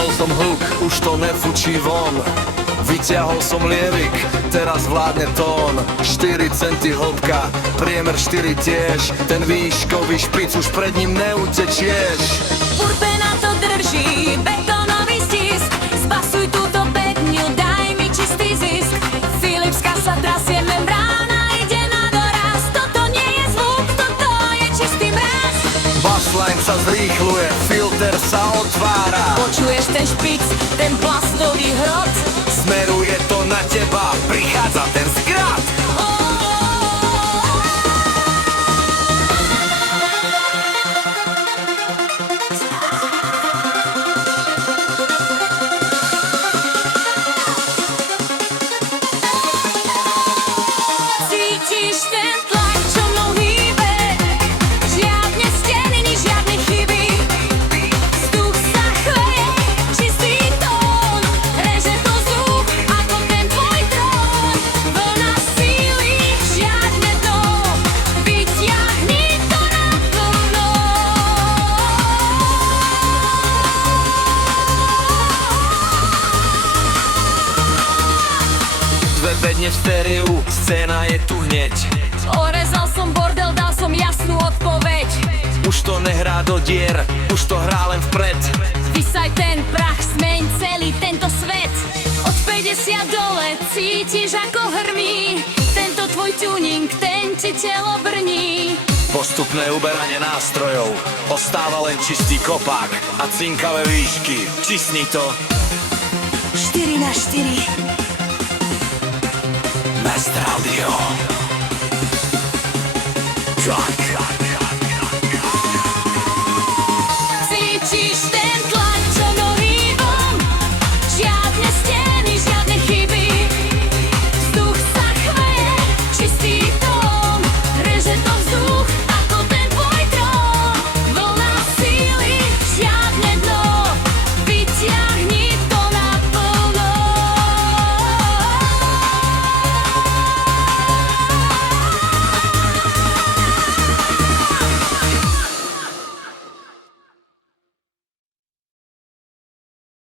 Zdvihol som hluk, už to nefučí von. Vyťahol som lievik, teraz vládne tón. 4 centy hĺbka, priemer 4 tiež. Ten výškový špic, už pred ním neutečieš. Urbena to drží, betónový stisk. Spasuj túto bedňu, daj mi čistý zisk. Philipská sa trasie, membrána ide na doraz. Toto nie je zvuk, toto je čistý mraz. Bassline sa zrýchluje, filter sa otvára. Počuješ ten špic, ten plastový hrot? Smeruje to na teba, prichádza ten skrat. Cítiš ten tlak, čo mnou hýbe? Žiadne steny, ni žiadne chyby. Vzduch sa chveje, čistý tón. Reže to vzduch, ako ten tvoj trón. Vlna síly, žiadne dno. Vyťahni to naplno. Dve bedne v stériu, scéna je tu hneď. Orezal som bordel, dal som jasnú odpoveď. Už to nehrá do dier, už to hrá len vpred. Vysaj ten prach, zmeň celý tento svet. Od 50 dole cítiš ako hrmí. Tento tvoj tuning, ten ti telo brní. Postupné uberanie nástrojov, ostáva len čistý kopák a cinkavé výšky. Čistni to. 4x4. Master Audio. Track.